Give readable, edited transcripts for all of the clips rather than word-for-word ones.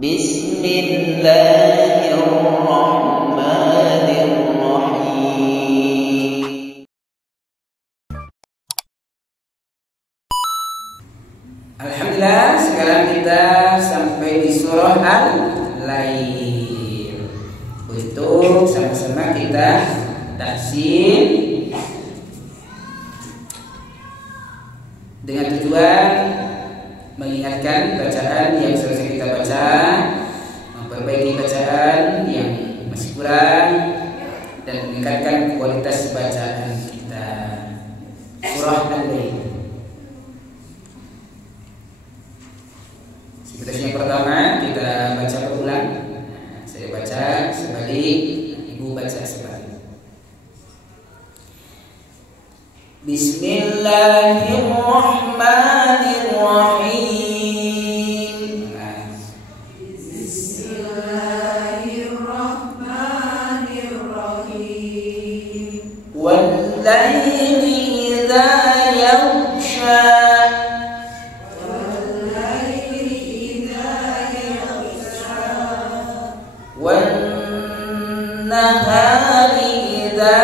Bismillahirrahmanirrahim. Alhamdulillah, sekarang kita sampai di surah Al-Lail. Untuk sama-sama kita tahsin dengan tujuan mengingatkan bacaan yang selesai kita baca, memperbaiki bacaan yang masih kurang, dan meningkatkan kualitas bacaan kita. Surah Al-Lail. Yang pertama kita baca berulang. Saya baca sebalik, ibu baca sebalik. Bismillahirrahmanirrahim. Bismillahirrahmanirrahim. Wal-laili idza yaghsha. وَالنَّهَارِ إِذَا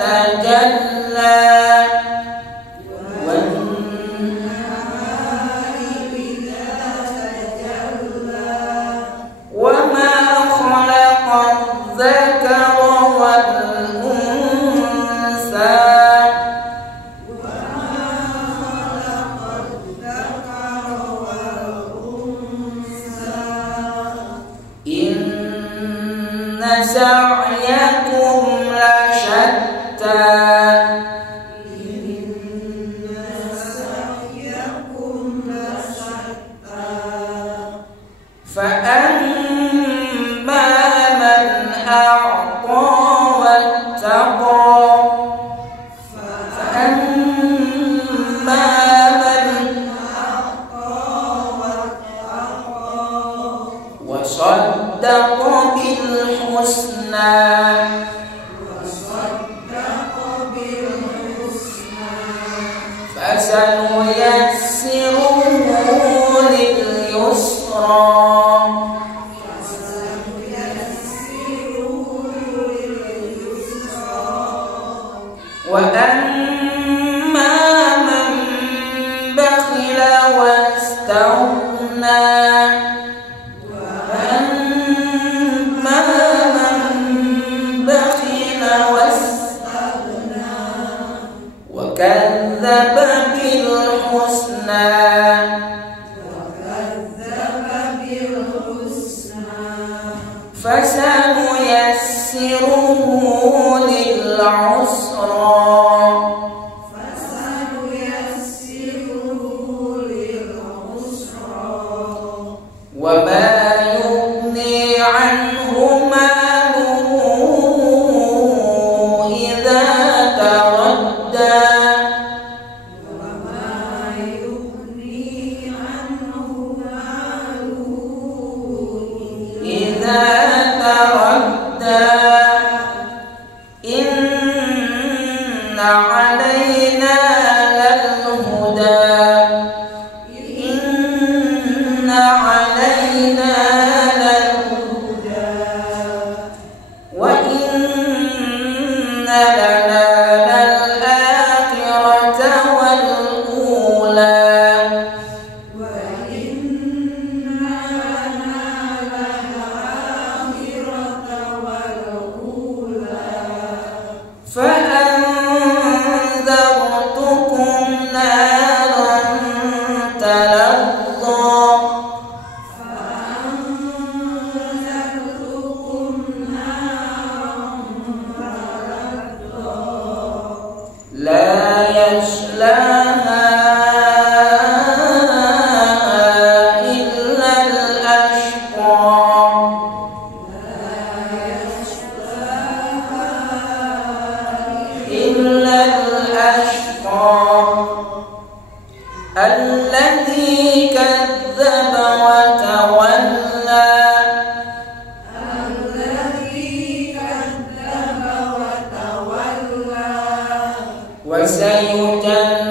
تَجَلَّى وَمَا خَلَقَ الذَّكَرَ وَالْأُنثَى إِنَّ سَعْيَكُمْ لَشَتَّى فَأَمَّا مَنْ أَعْطَى وَاتَّقَى وصدق بالحسنى فسنيسره لليسرى وأما من بخل واستغنى وكذب بالحسنى فسنيسره للعسرى وما يغني عنه ماله إذا تردى إن علينا للهدى وإن لنا للآخرة والأولى فأنذرتكم نارا تلظى لا يصلاها إلا الأشقى الذي كذب وتولى وسيجنبها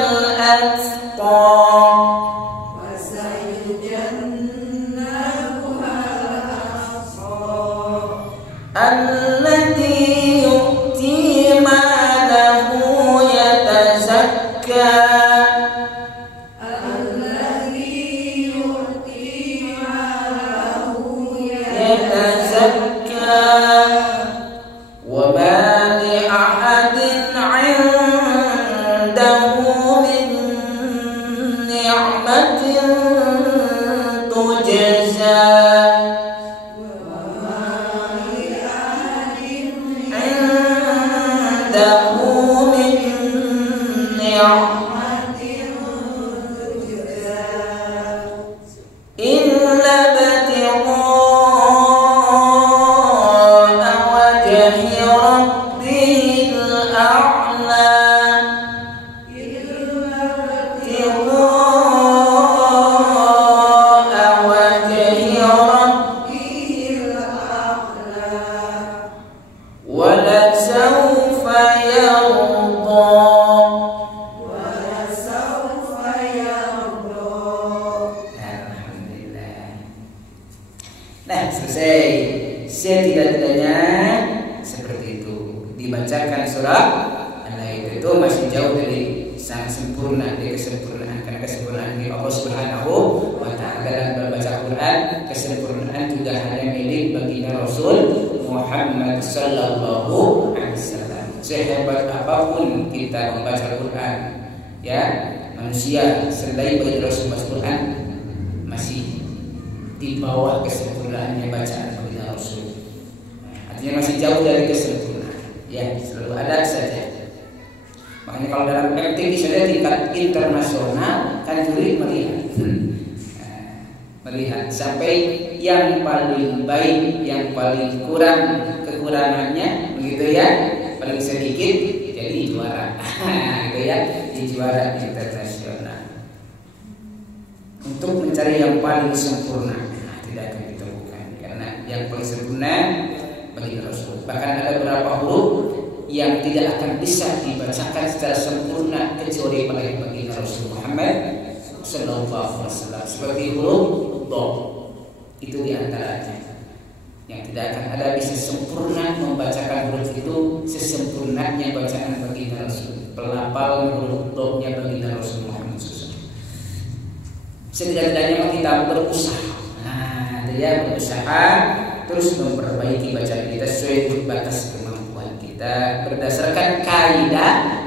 الأتقى indahu min ni'matin tujza indahu min ni'matin tujza illa Nah, selesai. Setidak-tidaknya seperti itu. Dibacakan surah Al-Lail itu masih jauh dari sang sempurna, dari kesempurnaan. Karena kesempurnaan di Allah Subhanahu wa Ta'ala dalam membaca Quran, kesempurnaan juga hanya milik baginda Rasul Muhammad sallallahu alaihi wasallam. Sehebat apapun kita membaca Quran, ya, manusia selain baginda Rasul membaca Quran masih di bawah kesempurnaannya bacaan baginda Rasul. Artinya masih jauh dari kesempurnaan. Ya, selalu ada saja. Makanya kalau dalam MTQ saja tingkat internasional kan juri melihat sampai yang paling baik, yang paling kurang kekurangannya, begitu ya, paling sedikit jadi juara, gitu ya, di juara internasional. Untuk mencari yang paling sempurna, tidak akan ditemukan karena yang paling sempurna bagi Rasul. Bahkan ada beberapa huruf yang tidak akan bisa dibacakan secara sempurna kecuali oleh baginda Rasul Muhammad sallallahu alaihi wasallam, seperti huruf dha. Itu diantaranya yang tidak akan ada bisa sempurna membacakan huruf itu sesempurnanya bacaan baginda Rasul. Pelafal huruf dha-nya baginda Rasul Muhammad sallallahu alaihi wasallam. Setidak-tidaknya kita berusaha. Dia berusaha terus memperbaiki bacaan kita sesuai batas kemampuan kita berdasarkan kaidah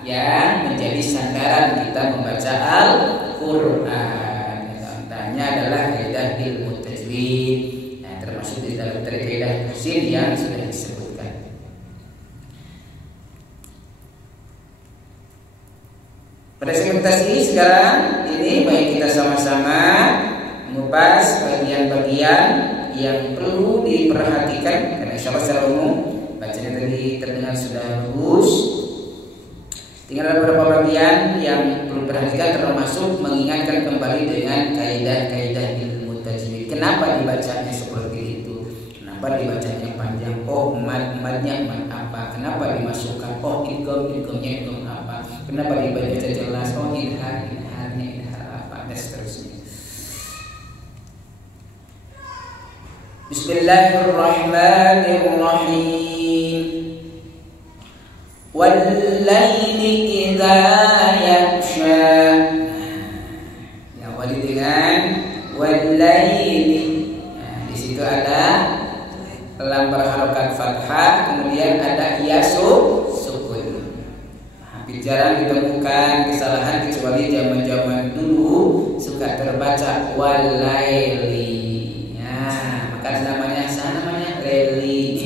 yang menjadi sandaran kita membaca Al-Quran. Contohnya adalah kaidah ilmu tajwid. Nah, termasuk di dalam kaidah tafsir yang sudah disebutkan. Pada segmentasi sekarang ini baik kita sama-sama mengupas bagian-bagian yang perlu diperhatikan karena insya Allah secara umum bacanya tadi terdengar sudah bagus. Tinggal ada beberapa bagian yang perlu diperhatikan termasuk mengingatkan kembali dengan kaidah-kaidah ilmu tajwid. Kenapa dibacanya seperti itu? Kenapa dibacanya panjang? Oh, matnya mat apa? Kenapa dimasukkan? Oh, idgham-idghamnya idgham apa? Kenapa dibaca jelas? Oh, idharnya idhar apa? Dan seterusnya. Bismillahirrahmanirrahim. Wal-laili idza yaghsha. Diawali dengan wal-laili. Nah, di situ ada lam berharokat fathah, kemudian ada ya sukun. Hampir jarang ditemukan kesalahan kecuali zaman-zaman dulu suka terbaca wal-laili. Maka namanya Laili.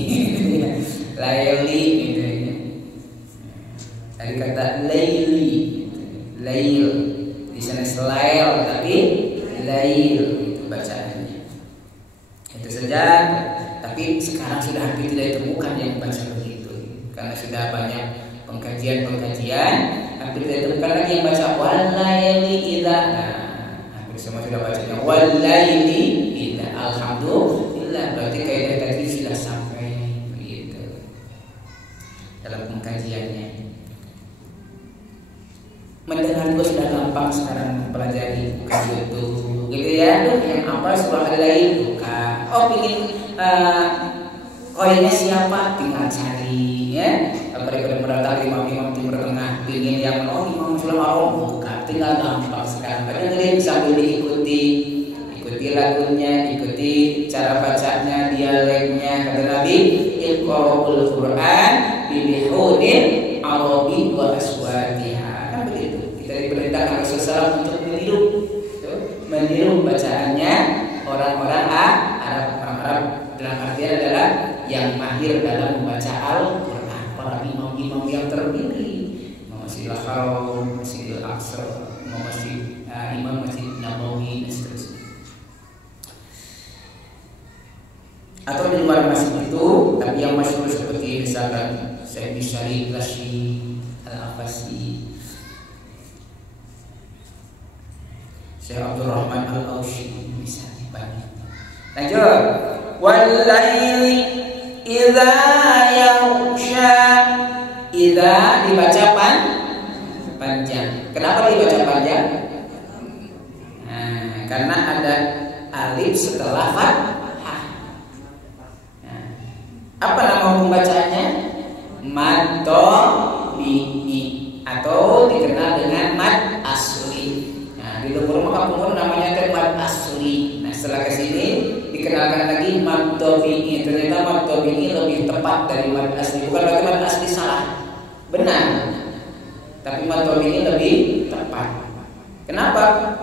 Laili gitu ya. Tadi kata Laili, Lail. Di sana selail tapi Lail itu bacaannya. Itu saja. Tapi sekarang sudah hampir tidak ditemukan yang baca begitu. Karena sudah banyak pengkajian, hampir tidak ditemukan lagi yang baca wal-laili idza. Nah, hampir semua sudah bacanya wal-laili idza. Alhamdulillah, berarti kaidah tadi sudah sampai begitu dalam pengkajiannya. Mendengar juga sudah gampang sekarang mempelajari, bukan YouTube gitu ya. Yang apa surah Al-Lail buka. Oh, pingin koinnya siapa? Tinggal cari ya. Daripada mendatang imam-imam Timur Tengah, pingin yang imam Sulam Arom buka. Tinggal gampang sekarang. Dengerin sambil diikuti. Ikuti lagunya, ikuti cara bacanya, dialeknya. Kata Nabi, Iqra'ul Qur'an bilihudin arabi wa aswatiha. Kan begitu. Kita diperintahkan Rasulullah untuk meniru bacaannya orang-orang Arab dalam artian adalah yang mahir dalam membaca Al-Quran, para imam-imam yang terpilih, Imam Masjidil Haram, Masjidil Aqsa, Imam Masjid Nabawi dan seterusnya. Atau di luar masjid itu, tapi yang masyhur seperti misalkan Syekh Syarif Rashid Al-Afasi, Syekh Abdul Rahman Al-Aushi, misalnya banyak. Lanjut. Wal-laili idza yaghsha. Idza dibaca panjang. Kenapa dibaca panjang? Nah, karena ada alif setelah fathah. Nah, apa nama hukum bacaannya? Mad tabi'i atau dikenal dengan mad asli. Di lumpur Makapungur namanya mad asli. Nah, setelah kesini dikenalkan lagi mad tabi'i. Ternyata mad tabi'i lebih tepat dari mad asli. Bukan berarti mad asli salah, benar, tapi mad tabi'i lebih tepat. Kenapa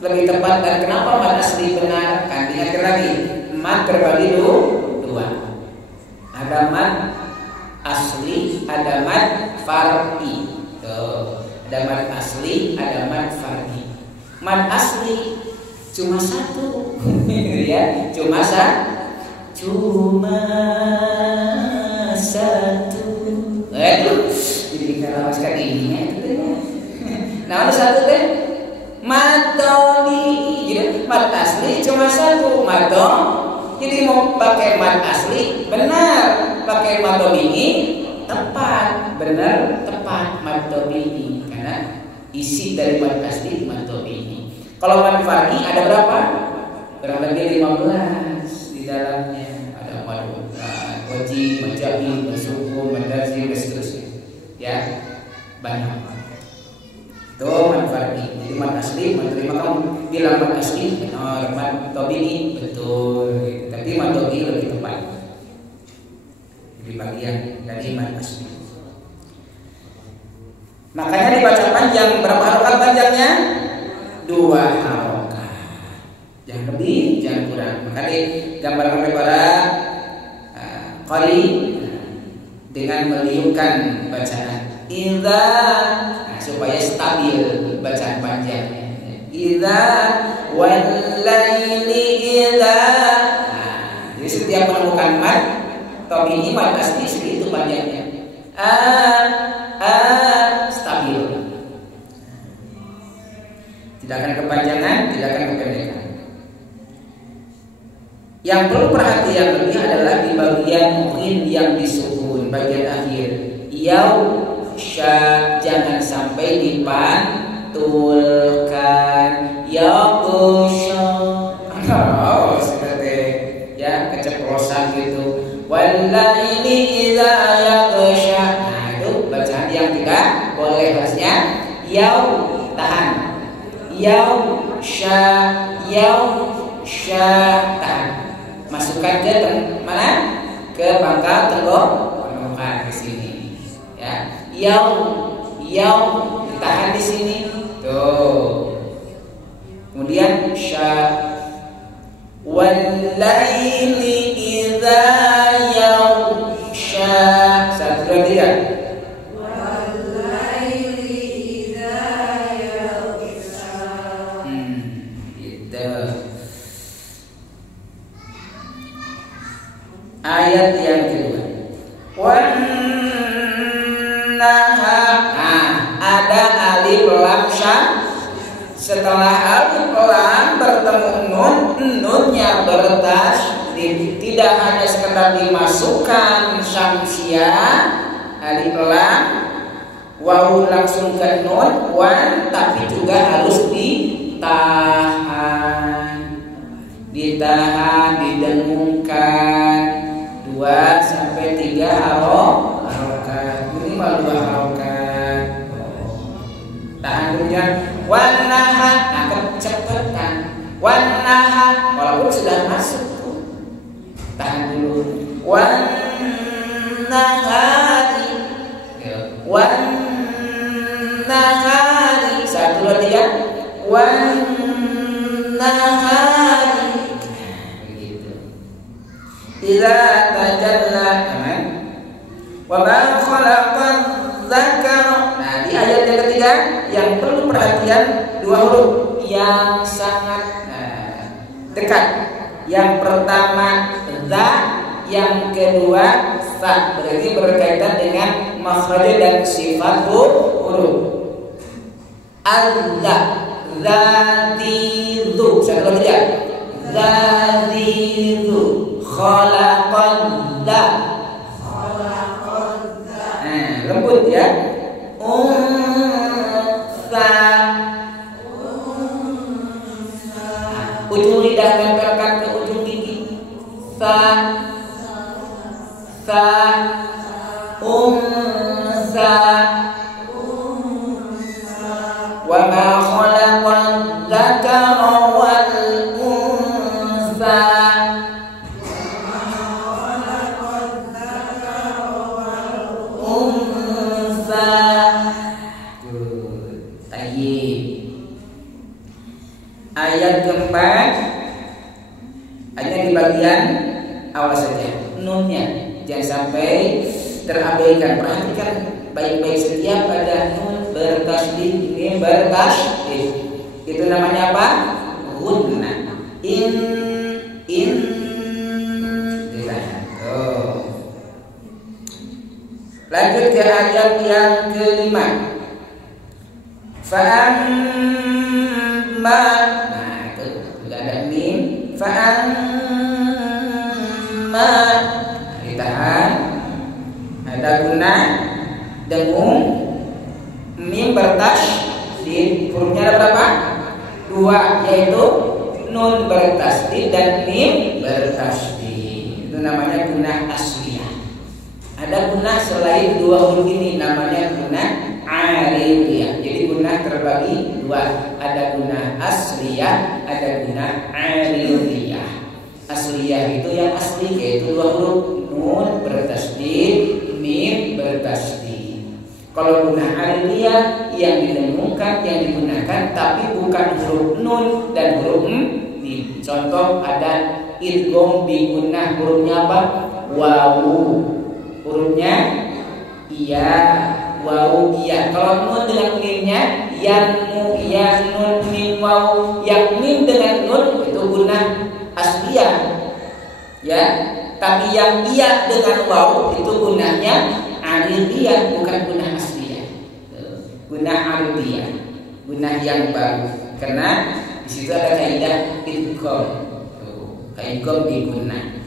lebih tepat dan kenapa mad asli benar? Kan diingatkan lagi, mad terbagi dua. Ada mad asli, ada mad far'i. Tuh, ada mad asli, ada mad far'i. Mad asli cuma satu, ya, cuma satu. Jadi keramaskan ininya itu. Nah, ada satu teh mad tabi'i. Jadi mad asli cuma satu, mad. Jadi mau pakai mad asli benar, pakai mad tabi'i tepat, benar, tepat mad tabi'i karena isi dari mad asli mad tabi'i. Kalau mad far'i ada berapa? Kurang lebih 15 di dalamnya. Ada mad wajib, mad jami, mad sukun, mad lazim dan seterusnya. Ya, banyak. Itu mad far'i. Jadi mad asli, mad terima kamu bilang mad asli benar, mad tabi'i betul. Tapi mad tabi'i lebih tepat. Di bagian dari mad asli. Makanya dibaca panjang. Berapa harokat panjangnya? 2 harokat. Jangan lebih, jangan kurang. Maka digambarkan oleh para qari dengan meliupkan bacaan idza, supaya stabil bacaan panjangnya. Idza wal laili idza. Jadi setiap menemukan mad tabi'i, mad asli segitu panjangnya. Stabil. Tidak akan kepanjangan, tidak akan kependekan. Yang perlu perhatian lebih adalah di bagian mungkin yang disukun, bagian akhir. Yausha, jangan sampai dipantulkan. Yausha. Oh, seperti ya keceplosan gitu. Walaili idza yaghsha. Nah, itu bacaan yang tidak boleh harusnya tahan. Yausha, tahan. Masukkan ke mana? Ke pangkal tenggorokan di sini. Ya, ditahan di sini. Tuh. Kemudian sya. Walaili idza yaghsha. Satu dua tiga. Walaili idza yaghsha. Gitu. Ayat yang kedua. Ada alif lam syam. Setelah alif lam bertemu nun, nunnya bertasydid. Tidak hanya sekedar dimasukkan syamsiah alif lam, wawu langsung ke nun, wan, tapi juga harus ditahan, didengungkan 2 sampai 3 harokat, minimal 2 harokat. Tahan dulunya. Wanahan, nah kecepatan. Wanahan, walaupun sudah masuk tuh, tahan dulu. Wanahari, nahari. Satu dua tiga. Wan nahari. Begitu. Idza tajalla, aman. Wa ma khalaqan dzakara. Nah, di ayat yang ketiga yang perlu perhatian dua huruf yang sangat dekat. Yang pertama za, yang kedua sa. Berarti berkaitan dengan makhraj dan sifat huruf. Al-za, zatizu. Satu dua tiga. Zatizu. Khalaqadza. Lembut ya. Unsa. Ujung lidah tempelkan ke ujung gigi. Sa. Sa. Unsa. Wa ma khalaqal dzakara wal unsa. Ayat keempat hanya di bagian awal saja, nunnya jangan sampai terabaikan. Perhatikan baik-baik, setiap ada nun bertasydid, mim bertasydid, itu namanya apa? Gunnah. In ditahan. Lanjut ke ayat yang kelima. Fa'amma, nah itu juga ada mim. Fa'amma, ditahan. Ada guna dengung, mim bertasydid. Hurufnya ada berapa? Dua, yaitu nun bertasydid dan mim bertasydid. Itu namanya guna asliyah. Ada guna selain dua huruf ini, namanya guna aridiyah. Jadi guna terbagi dua, ada guna asliyah, ada guna aridiyah. Asliyah itu yang asli, yaitu dua huruf, nun bertasydid, mim bertasydid. Kalau guna aridiyah yang didengungkan, yang digunakan tapi bukan huruf nun dan huruf mim. Contoh ada idgham bi gunnah, hurufnya apa? Wawu. Hurufnya iya, wawu iya. Kalau nun dengan mimnya yanmu, ya nun mim wawu. Yang mim dengan nun itu guna asliyah, ya. Tapi yang iya dengan wawu itu gunanya aridiyah, bukan guna asliyah. Guna aridiyah, guna yang baru. Karena di situ ada kaidah idgham. Idgham bi guna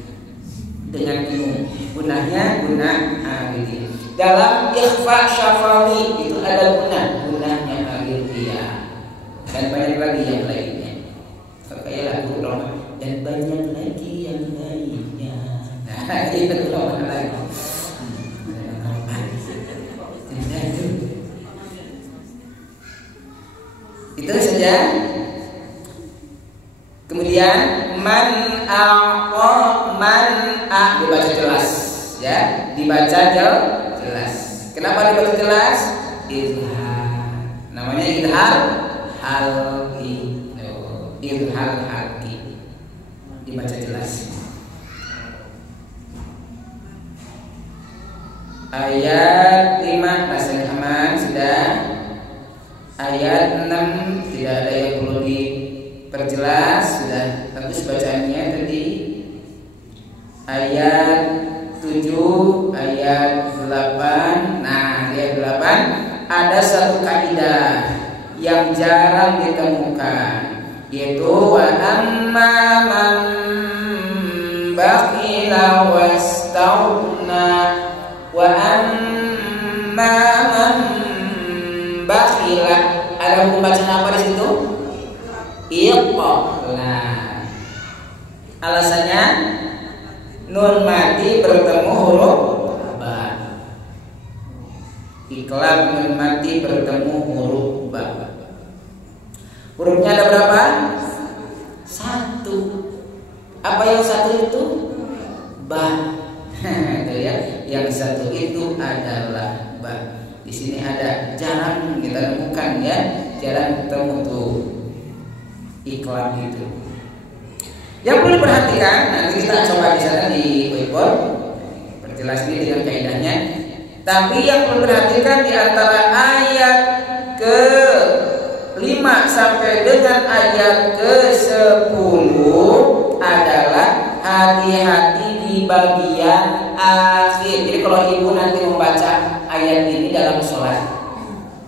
dengan umum, gunanya guna aridiyah. Dalam ikhfa syafawi itu ada gunanya aridiyah. Dan banyak lagi yang lainnya. Kayak lagu Roma, dan banyak lagi yang lainnya. Nah, itu Roma lagi. Itu saja. Kemudian man dibaca jelas, ya, dibaca jelas. Kenapa dibaca jelas? Izhar. Namanya izhar halqi. Izhar halqi. Dibaca jelas. Ayat 5 rasanya aman sudah. Ayat 6 tidak ada yang perlu diperjelas, sudah bagus bacaannya tadi. Ayat 7, ayat 8. Nah, ayat 8 ada satu kaidah yang jarang ditemukan, yaitu wa amma man bakhila wastaghna. Wa amma man bakhila, ada hukum bacaan apa di situ? Iqla. Alasannya nun mati bertemu huruf ba. Iqlab nun mati bertemu huruf ba. Hurufnya ada berapa? Satu. Apa yang satu itu? Ba. Itu ya. Yang satu itu adalah ba. Di sini ada, jarang kita temukan ya, jarang ketemu tuh iklan itu. Yang perlu diperhatikan, nanti kita coba di sana di whiteboard, perjelas ini dengan kaidahnya. Tapi yang perlu diperhatikan di antara ayat ke 5 sampai dengan ayat ke-10 adalah hati-hati di bagian akhir. Jadi kalau ibu nanti membaca ayat ini dalam sholat,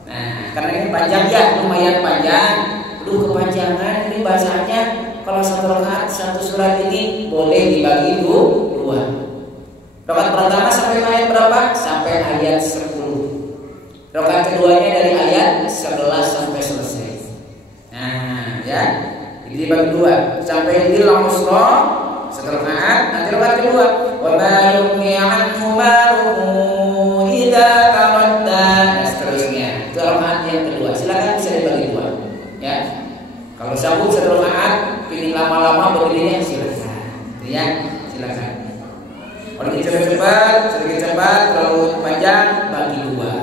nah karena ini panjang ya, lumayan panjang, kepanjangan ini bacanya. Kalau satu rakaat satu surat ini boleh dibagi dua. Rakaat pertama sampai ayat berapa? Sampai ayat 10. Rakaat keduanya dari ayat 11 sampai selesai. Nah, ya. Jadi dibagi dua sampai lil usra satu rakaat, nanti rakaat kedua. Wa ma yughni anhu maluhu idza tawadda. Nah, seterusnya. Itu rakaat yang kedua. Silakan bisa dibagi dua. Ya. Kalau sambung satu rakaat, pilih lama-lama berdirinya silakan. Ya, silakan. Kalau kita sedikit cepat, kalau panjang bagi dua.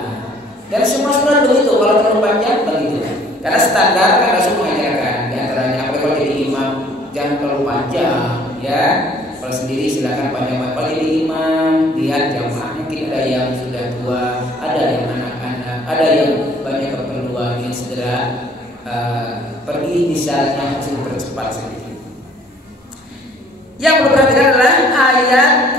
Dan semua surat begitu, kalau terlalu panjang bagi dua. Karena standar kan Rasul mengajarkan di antaranya, apalagi kalau jadi imam jangan terlalu panjang, ya. Kalau sendiri silakan panjang. Kalau jadi imam lihat jamaah, mungkin ada yang sudah tua, ada yang anak-anak, ada yang banyak keperluan yang segera pergi, misalnya harus dipercepat sedikit. Yang perlu diperhatikan adalah ayat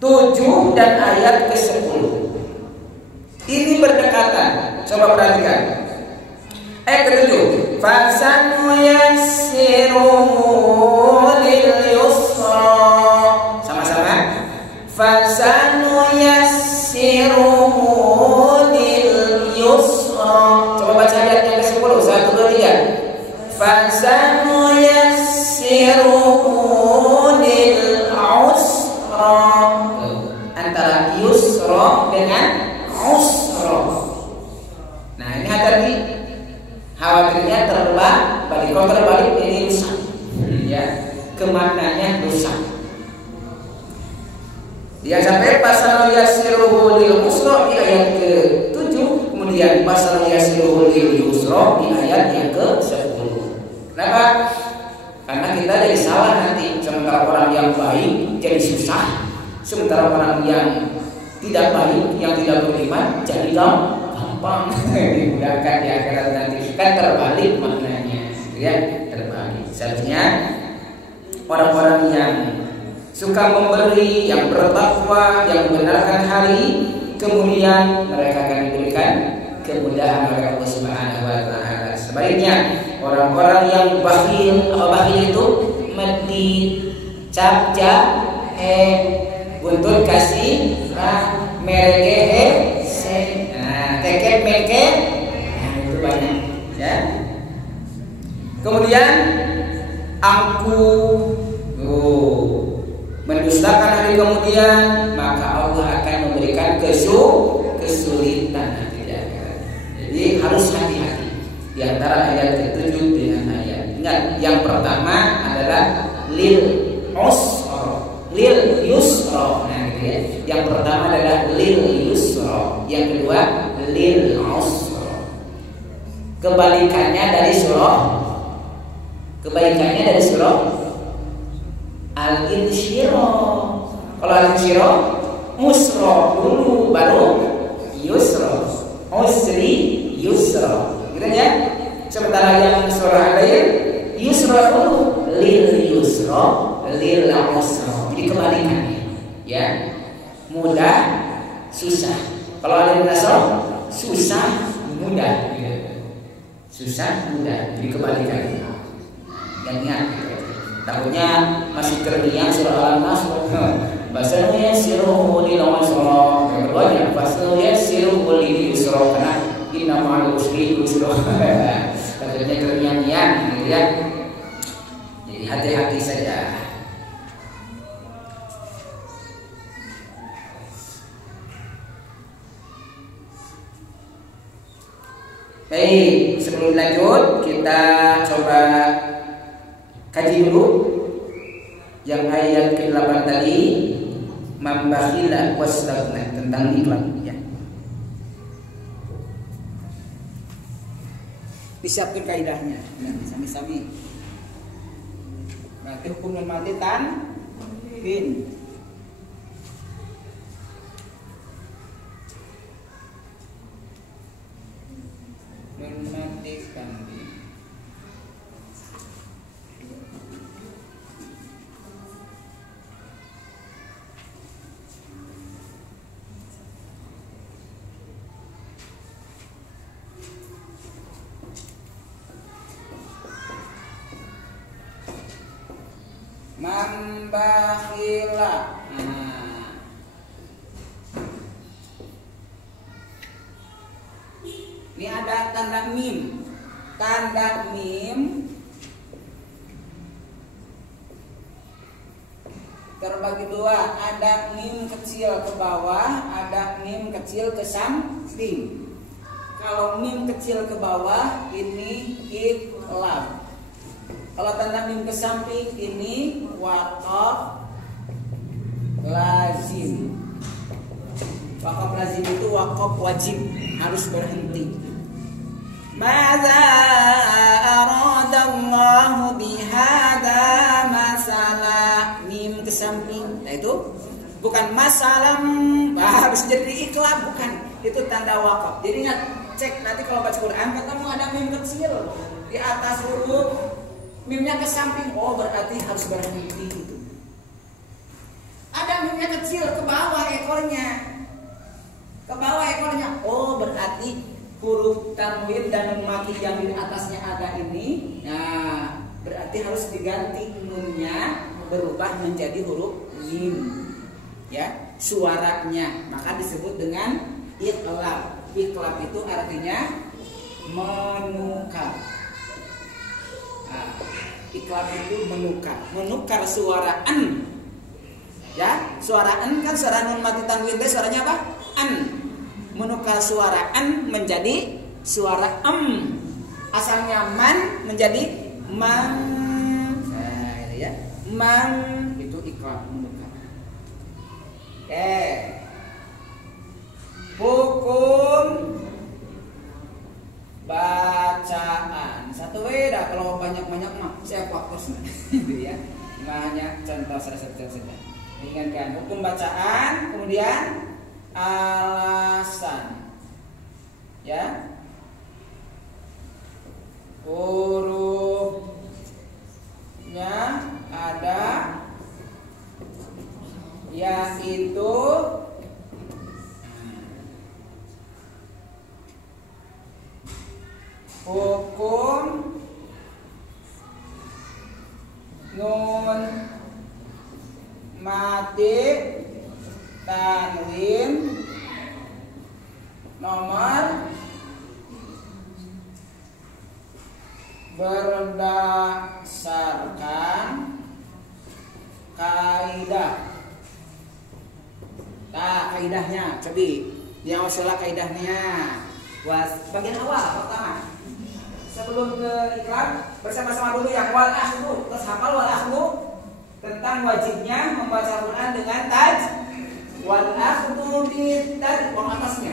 ke-7 dan ayat ke-10. Ini berdekatan. Coba perhatikan. Ayat ke-7. Fasanuyassiruhu lil yusra. Sama-sama. Fasanuyassiruhu lil yusra. Coba baca ayat yang ke-10. 1, 2, 3. Fasanuyassiruhu lil usra. Antara yusra dengan usra. Nah, ini hati-hati. Khawatirnya terbalik. Kalau terbalik ini rusak. Ya, kemaknanya rusak. Dia sampai fasanuyassiruhu lil usra di ayat ke-7, kemudian fasanuyassiruhu lil yusra di ayat yang ke-10. Kenapa? Karena kita jadi salah nanti. Sementara orang yang baik jadi susah, sementara orang yang tidak baik, yang tidak beriman jadi gampang dimudahkan di akhirat nanti. Kan terbalik maknanya, ya, terbalik. Seharusnya orang-orang yang suka memberi, yang bertakwa, yang membenarkan hari, kemudian mereka akan diberikan kemudahan oleh Allah Subhanahu wa taala. Sebaliknya, orang-orang yang bakhil, apa bakhil itu? Medit, cap-cap, buntut kasih, mereke, teket meket, nah itu banyak, ya. Kemudian angkuh, mendustakan hari kemudian, maka Allah akan memberikan kesulitan nanti. Jadi harus hati-hati di antara ayat ke-7 dengan ayat. Ingat, yang pertama adalah lil usra, lil yusra. Nah, gitu ya. Yang pertama adalah lil yusra, yang kedua lil usra. Kebalikannya dari surah Al-Insyirah. Kalau Al-Insyirah usra dulu baru yusra. Usri yusra. Gitu ya. Sementara yang surah Al-Lail yusra dulu, lil yusra, lil usra. Jadi kebalikannya. Ya. Mudah, susah. Kalau ada nasr, susah, mudah. Susah, mudah. Jadi kebalikannya. Yang ingat. Takutnya masih terngiang surah Al-Nas. Fasanuyassiruhu lil usra. Yang keduanya fasanuyassiruhu lil yusra. Karena inna ma'al usri yusra. Takutnya terngiang-ngiang, gitu ya. Jadi hati-hati saja. Baik, sebelum lanjut kita coba kaji dulu yang ayat ke-8 tadi. Mambakhila wastaghna, tentang iklan ya. Disiapkan kaidahnya. Nah, sami-sami. Berarti hukum nun mati tanwin. Nun mati tanwin. Mambakhila. Ini ada tanda mim. Tanda mim terbagi dua. Ada mim kecil ke bawah, ada mim kecil ke samping. Kalau mim kecil ke bawah ini iqlab. Kalau tanda mim ke samping ini waqaf lazim. Waqaf lazim itu waqaf wajib, harus berhenti. Madza aradallahu bihadza masalah, mim ke samping. Nah itu bukan masalam, harus jadi iqlab, bukan. Itu tanda waqaf. Jadi ingat, cek nanti kalau baca Quran ketemu ada mim kecil di atas huruf, mimnya ke samping, oh berarti harus berhenti itu. Ada mimnya kecil ke bawah ekornya, oh berarti huruf tanwin dan nun mati yang di atasnya ada ini. Nah, berarti harus diganti nunnya, berubah menjadi huruf mim. Ya, suaranya, maka disebut dengan iqlab. Iqlab itu artinya menukar. Nah, iqlab itu menukar suara an. Ya, suara an kan suara nun mati tanwin teh suaranya apa? An. Menukar suara an menjadi suara Asalnya man menjadi man. Nah, ini ya. Man itu iqlab, menukar. Oke. Hukum bacaan. Satu beda, kalau banyak-banyak mah saya fokus gitu ya. Cuma hanya contoh saja. Ingatkan hukum bacaan, kemudian alasan. Ya. Hurufnya ada, yaitu hukum nun mati tanwin nomor berdasarkan kaidah. Nah, kaidahnya coba yang masalah kaidahnya. Bagian awal pertama. Sebelum ke iklan, bersama-sama dulu yang wal akhdu. Terus hafal wal akhdu tentang wajibnya membaca Quran dengan wal akhdu bitaj, atasnya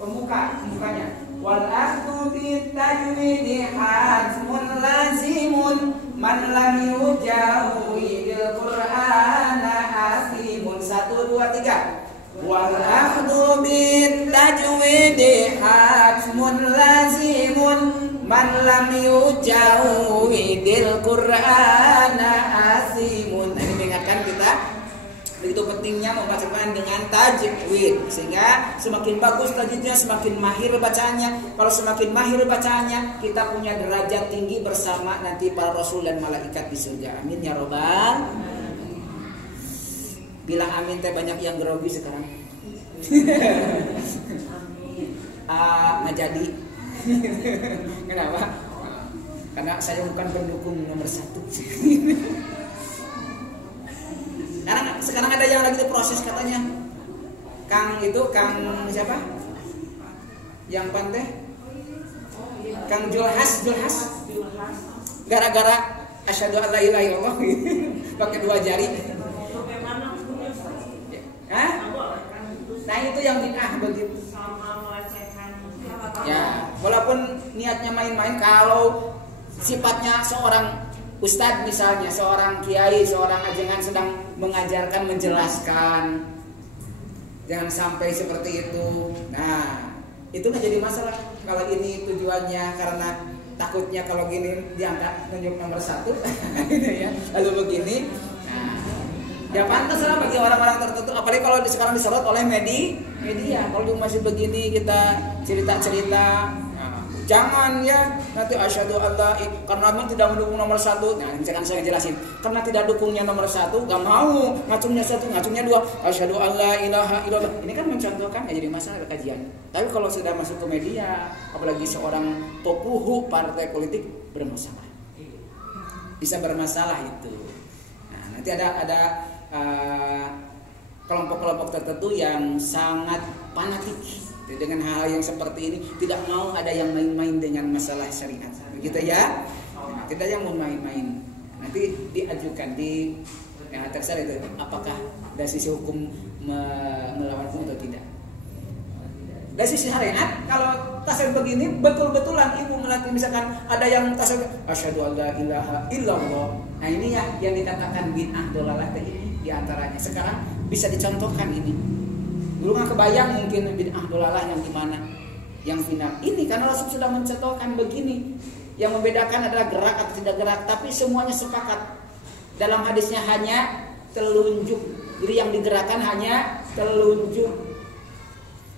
pembukanya wal akhdu bitajwidi hazmun lazimun man lam yujawi bil Qur'ana asimun. 1 2 3. Wal akhdu bitajwidi hazmun lazimun man lam yujawi bil Qur'ana asimun. Nah, ini mengingatkan kita begitu pentingnya membaca Quran dengan tajwid, sehingga semakin bagus tajwidnya, semakin mahir bacanya. Kalau semakin mahir bacanya, kita punya derajat tinggi bersama nanti para rasul dan malaikat di surga. Amin ya robbal. Bilang amin teh, banyak yang grogi sekarang. Nggak jadi. Kenapa? Karena saya bukan pendukung nomor 1. Sekarang ada yang lagi proses katanya. Kang siapa? Yang pantai? Kang Julhas. Gara-gara asyhadu an la ilaha illallah pakai 2 jari. Nah itu yang bid'ah begitu. Sama melecehkan. Ya, walaupun niatnya main-main, kalau sifatnya seorang ustadz misalnya, seorang kiai, seorang ajengan sedang mengajarkan, menjelaskan, jangan sampai seperti itu. Nah, itu nggak jadi masalah. Kalau ini tujuannya karena takutnya kalau gini diangkat nunjuk nomor 1, gitu ya. Lalu begini, nah, ya pantas lah bagi orang-orang tertentu. Apalagi kalau sekarang disorot oleh media. Kalau masih begini kita cerita-cerita, nah, jangan ya nanti asyhadu alla karena memang tidak mendukung nomor 1. Nah, misalkan saya jelasin, karena tidak dukungnya nomor 1, gak mau ngacungnya 1, ngacungnya 2, asyhadu alla ilaha illallah. Ini kan mencontohkan, ya jadi masalah kajian. Tapi kalau sudah masuk ke media, apalagi seorang tokoh partai politik, bermasalah. Bisa bermasalah itu. Nah, nanti ada kelompok-kelompok tertentu yang sangat fanatik dengan hal yang seperti ini, tidak mau ada yang main-main dengan masalah syariat, begitu ya. Nah, tidak yang mau main-main. Nanti diajukan di yang terserah itu, apakah dari sisi hukum melawan hukum atau tidak. Dari sisi syariat, kalau tasawuf begini betul-betulan ibu melatih, misalkan ada yang tasawuf asyhadu alla ilaha illallah. Nah ini ya yang dikatakan bid'ah dolalah ini diantaranya. Sekarang bisa dicontohkan ini. Dulu nggak kebayang mungkin bid'ah dolalah yang gimana, yang final. Ini karena Rasul sudah mencontohkan begini. Yang membedakan adalah gerak atau tidak gerak, tapi semuanya sepakat. Dalam hadisnya hanya telunjuk. Jadi yang digerakkan hanya telunjuk.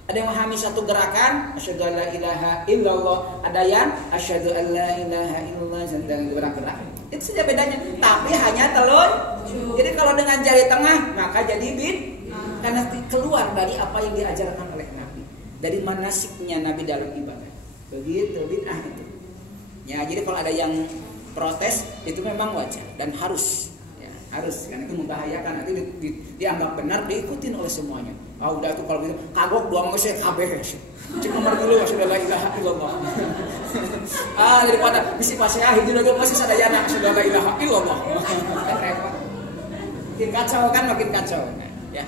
Ada yang memahami satu gerakan, asyhadu alla ilaha illallah, ada yang asyhadu alla ilaha illallah dan gerak-gerak. Itu saja bedanya, tapi hanya telunjuk. Jadi kalau dengan jari tengah maka jadi bid'ah karena keluar dari apa yang diajarkan oleh Nabi, dari manasiknya Nabi dalam ibadah. Begitu bid'ah itu. Ya, jadi kalau ada yang protes itu memang wajar dan harus. Harus, karena itu membahayakan, nanti dianggap benar, diikutin oleh semuanya. Udah itu kalau gitu kagok dua mengusir kabeh. Cek nomor dulu sudah la ilaha illallah. Daripada bisi pasnya hiji lagi masih sadayana sudah la ilaha illallah. Kan repot. Makin kacau kan, makin kacau. Ya.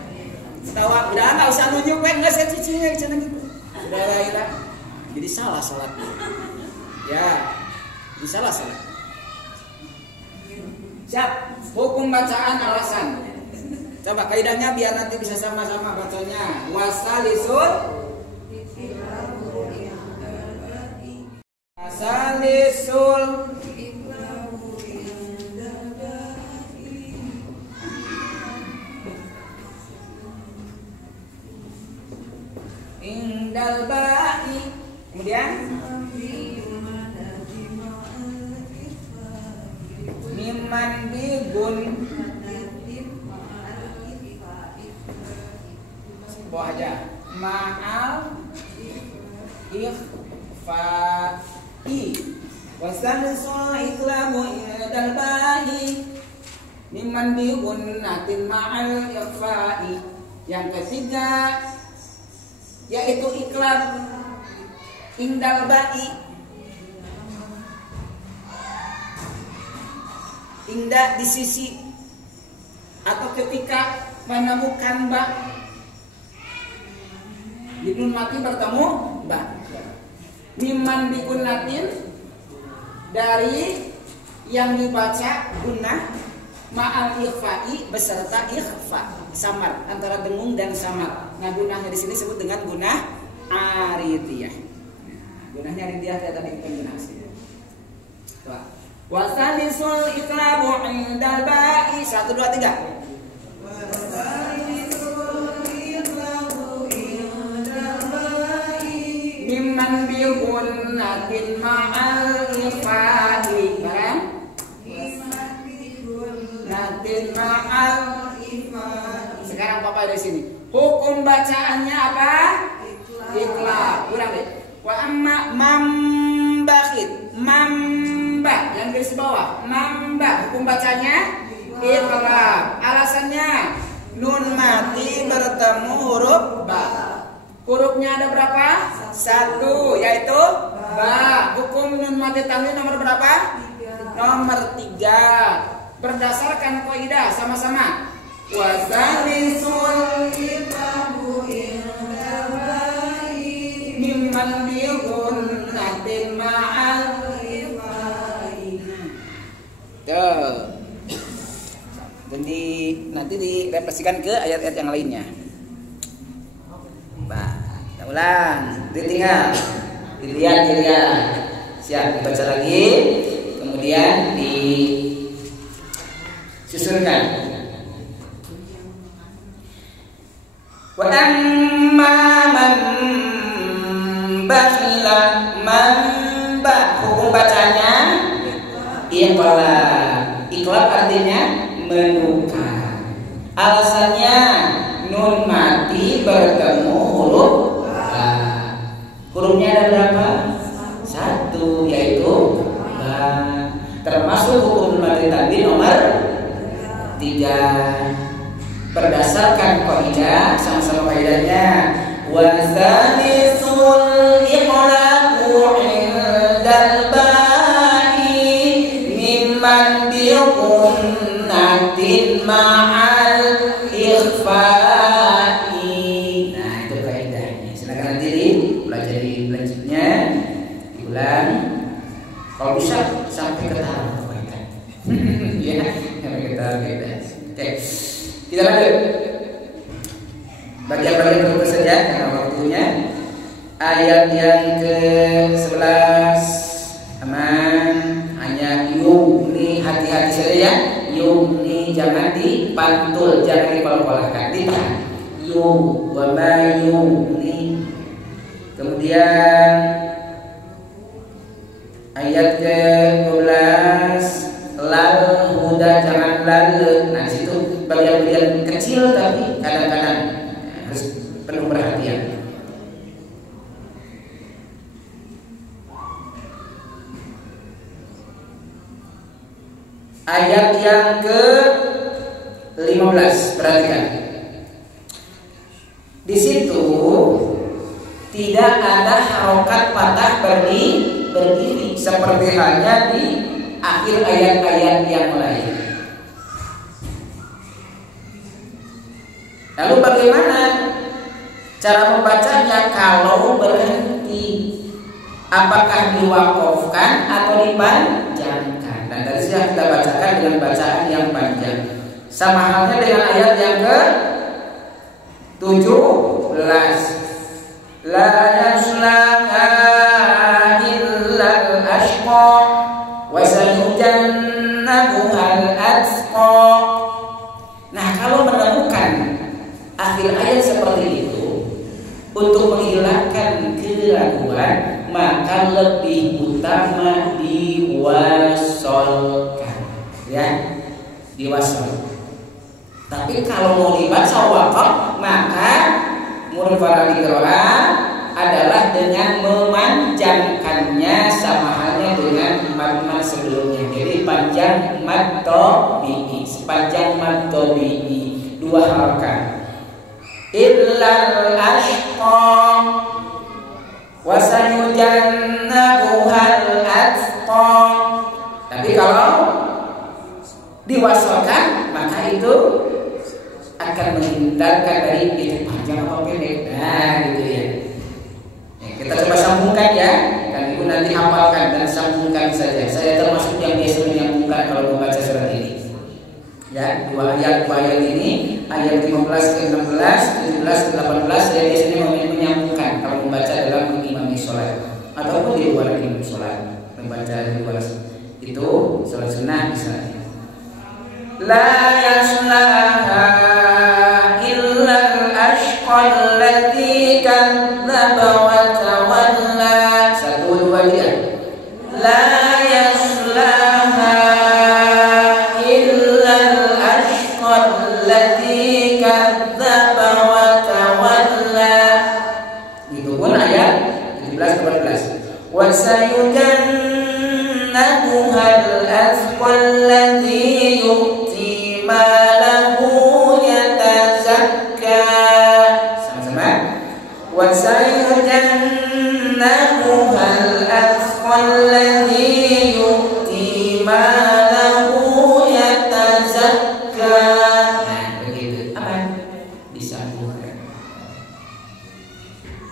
Tahu udah enggak usah nunjuk enggak saya cicinya cenah gitu. Sudah la ilaha. Jadi salah salatnya. Ya. Jadi salah salat. Siap, hukum bacaan alasan. Coba kaidahnya biar nanti bisa sama-sama bacanya. Wasalisul indal ba'i. Kemudian Miman bigun bawa aja ma'al ikhfa'i wasalisul iklamu indal ba'i miman bigun natin ma'al ikhfa'i. Yang ketiga yaitu iklam indal ba'i, indah di sisi atau ketika menemukan ba. Di nun mati bertemu ba. Miman bikunatin dari yang dibaca gunnah ma'al ikhfa'i beserta ikhfa, samar antara dengung dan samar. Nah gunnahnya di sini disebut dengan gunnah aridiyah. Gunnahnya aridiyah tadi kita gunnah sini. Tuh. Wasalisul iklabu indal ba'i. 1, 2, 3. Wasalisul iklabu indal ba'i mimman bigunnatin ma'al ikhfa'i. Barang? Mimman bigunnatin ma'al ikhfa'i. Sekarang Papa dari sini. Hukum bacaannya apa? Iklab. Ulang deh. Wa amma mambakhid. Mamba yang garis bawah, mamba hukum bacanya iklab. Alasannya nun mati bertemu huruf ba. Hurufnya ada berapa? 1, yaitu ba. Hukum nun mati tanwin nomor berapa? Nomor 3. Berdasarkan kaidah sama-sama. Wasalisul iklabu mimman bigunnatin ma'al ifai. Tuh. Jadi nanti direfleksikan ke ayat-ayat yang lainnya. Nah, kita ulang, ditinggal, dilihat. Siap, dibaca lagi, kemudian disusunkan. Wa amma man bakhila hukum bacanya iqlab artinya menukar. Alasannya nun mati bertemu huruf ba. Hurufnya ada berapa? Satu, yaitu ba. Termasuk hukum nun mati tadi nomor 3. Berdasarkan kaidah, sama-sama kaidahnya. Wa tsanisul iqlabu indal ba'i mimman biqunnatin ma'al ikhfa'i. Nah, itu kaidahnya. Silakan nanti dipelajari selanjutnya, diulang. Kalau bisa sampai ke tahap kaidah. Ya, sampai ke tahap kaidah. Oke. Kita lanjut. Bagian-bagian berikut saja karena waktunya. Ayat yang ke-11 aman, hanya yumni, hati-hati saja ya. Yumni jangan dipantul, jangan dipol-polahkan, ditahan. Yu wa ma yumni. Kemudian ayat ke-12 lal huda, jangan lal. Nah, di situ bagian-bagian kecil tapi kadang-kadang harus penuh perhatian. Ayat yang ke-15, perhatikan. Di situ tidak ada harokat patah berdiri seperti halnya di akhir ayat-ayat yang lain. Lalu bagaimana cara membacanya kalau berhenti? Apakah diwakofkan atau dipanjangkan? Dan tadi sudah kita bacakan dengan bacaan yang panjang. Sama halnya dengan ayat yang ke-17. La yaslaha illal ashqa wa sayujannabuhal atqa. Nah, kalau menemukan akhir ayat seperti itu untuk menghilangkan keraguan, maka lebih utama diwasolkan, ya, diwasol. Tapi kalau mau dibaca waqaf, maka menurut para qiraah adalah dengan memanjangkannya, sama halnya dengan mad sebelumnya. Jadi panjang mad tabi'i, sepanjang mad tabi'i, 2 harakat. Illal ashqa wa sayujannabuhal atqa. Tapi kalau diwasolkan, maka itu akan menghindarkan dari itu panjang atau pendek. Nah, gitu ya. Kita coba sambungkan ya. Dan ibu nanti hafalkan dan sambungkan saja. Saya termasuk yang biasa menyambungkan kalau membaca surat ini. Ya, 2 ayat ini, ayat 15 ke 16, 17 ke 18, saya biasanya menyambungkan kalau membaca dalam mengimami sholat ataupun di luar imam sholat, membaca di luar itu sholat sunnah misalnya. La yaslaha illal ashqal ladzi kadzdzaba wa tawalla. 1, 2, 3. La yaslaha illal ashqal ladzi kadzdzaba wa tawalla. Itu pun ayat 17 18. Wa sayujannabuhal atqal ladzi yu'ti malahu yatazakka. Sama-sama. Wa sayujannabuhal atqal ladzi yu'ti malahu yatazakka. Nah, begitu. Apa? Disambungkan.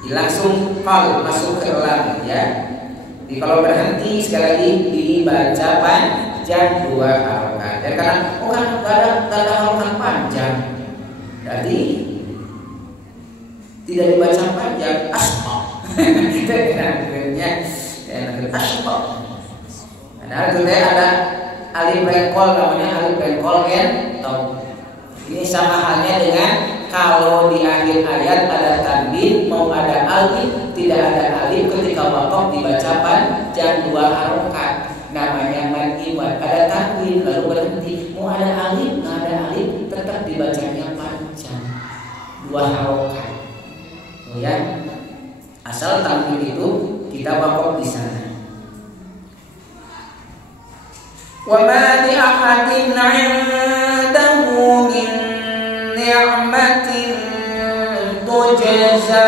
Hilang langsung qal, masuk ke lam ya. Jadi kalau berhenti sekali lagi dibaca panjang 2 harokat. Dan karena kan gak ada harokat panjang, jadi tidak dibaca panjang. Asma. Asma. Padahal itu ada alif bengkol, namanya alif bengkol tau. Ini sama halnya dengan kalau di akhir ayat ada tanwin, mau ada alif, tidak ada alif, ketika waqaf dibaca panjang 2 harokat. Namanya mad iwad, ada tanwin lalu berhenti, mau ada alif, nggak ada alif, tetap dibacanya panjang 2 harokat. Oh ya, asal tanwin itu kita waqaf di sana. Wa ma li ahadin 'indahu min ni'matin tujza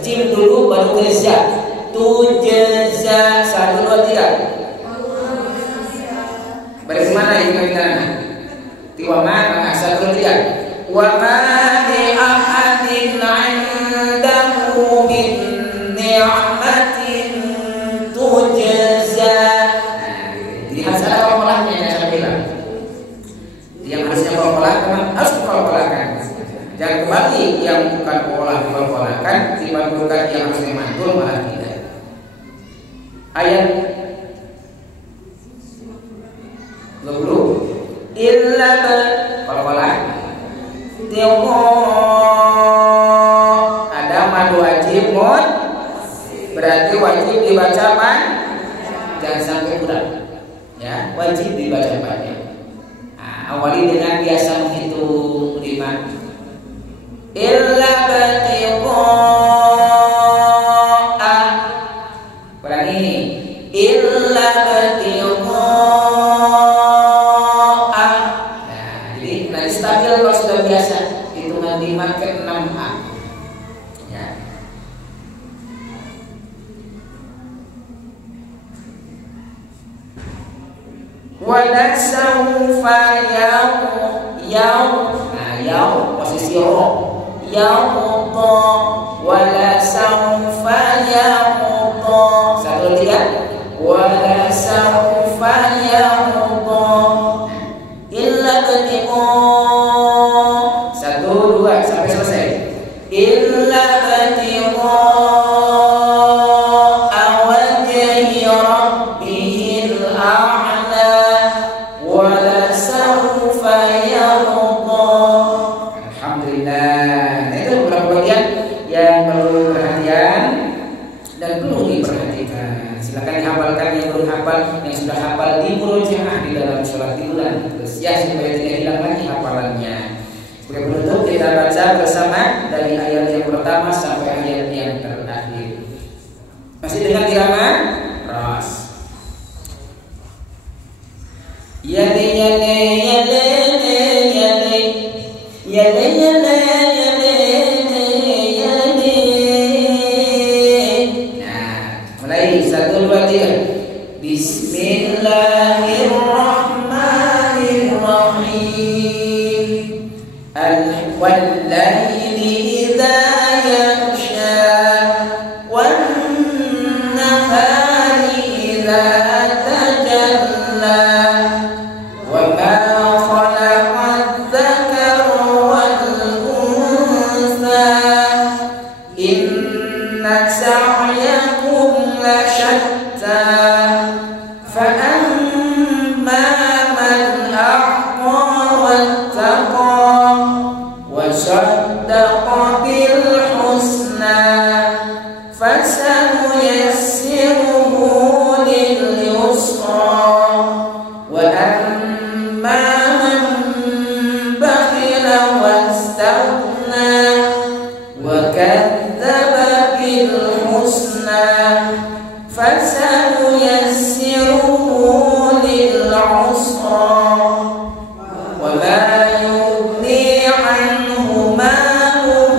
jim dulu baru ke za. Tujza 1 2 3. Bagaimana ini kita? Wa ma maka 1 2 3. Wa ma li ahadin 'indahu min ni'matin tujza. Jadi harus ada kolkolahnya yang saya bilang. Yang harusnya kolkolah harus kolkolahkan. Jangan kembali yang bukan kolkolahkan dibandingkan yang harusnya mantul malah tidak. Ayat 20 illa kolkolah tioko ada mad wajib mod, berarti wajib dibaca jangan sampai kurang ya, wajib dibaca panjang. Awali dengan biasa menghitung 5. Illa batiqa'a. Ulangi. Illa batiqa'a. Nah, jadi nanti stabil kalau sudah biasa. Hitungan 5 ke 6A. Ya. Wala sawfa yaw posisi ro yawqa wala sawfa yawqa 1 2 3 wala sawfa yawqa illa batiqa 1 2 sampai selesai illa batiqa awajhi rabbihil a'la wala sawfa yarda. Alhamdulillah. Nah, itu beberapa bagian yang perlu perhatian dan perlu diperhatikan. Silakan dihafalkan yang belum hafal, yang sudah hafal di murojaah di dalam sholat di bulan. Terus ya supaya tidak hilang lagi hafalannya. Sebagai penutup kita baca bersama dari ayat yang pertama sampai ayat yang terakhir. Masih dengan irama ras. Yale yale yale yale yale yale yale yale. Nah, mulai 1 2 3. Bismillahirrahmanirrahim. Al-laili idza yaghsha wan nahari idza tajalla. وما يغني عنه ماله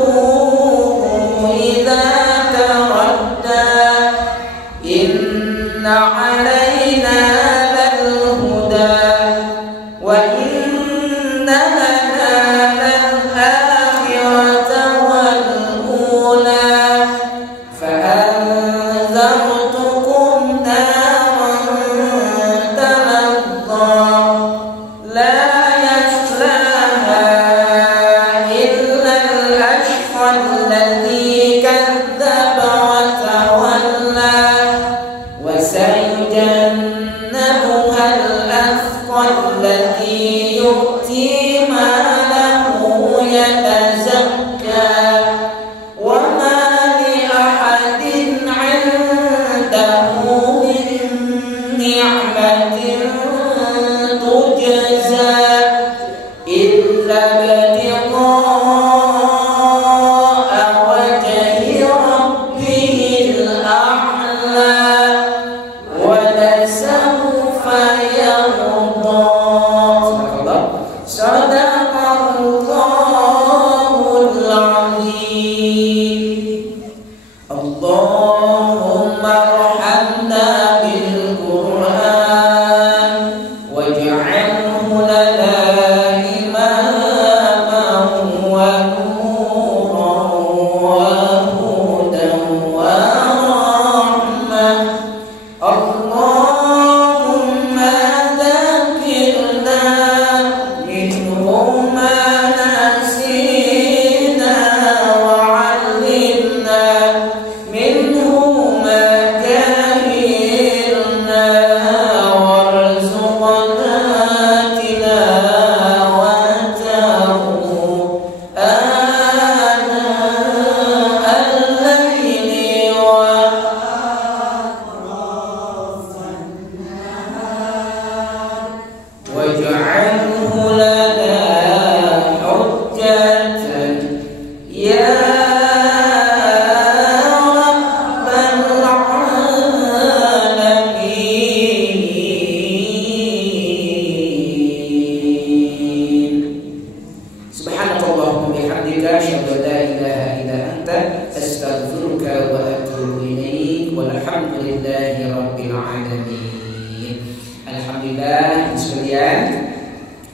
Alhamdulillah sekalian,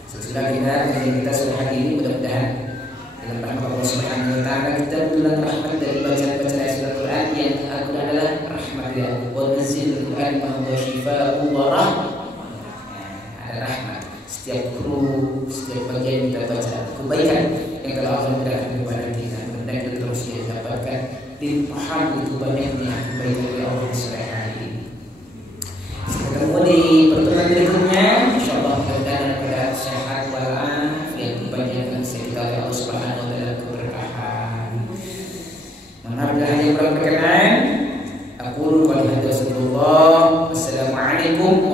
sesudah kita sore hari ini mudah-mudahan dalam rahmat Allah Subhanahu wa taala kita mendulang rahmat dari bacaan-bacaan ayat surat Al-Quran yang Al-Quran adalah rahmat ya. Wa nazzilul Quran ma huwa shifaa'un wa rahmah. Ada rahmat. Setiap huruf, setiap bagian kita baca kebaikan yang telah Allah berikan kepada kita. Mudah-mudahan kita terus dapatkan dipahami itu banyaknya kebaikan dari Allah sore hari ini. Ketemu di pertemuan berikutnya, insyaallah mudah-mudahan pada sehat walafiat kebanyakan sekitar Allah Subhanahu wa taala keberkahan. Maaf yang kurang berkenan. Aku qouli hadza. Wassalamualaikum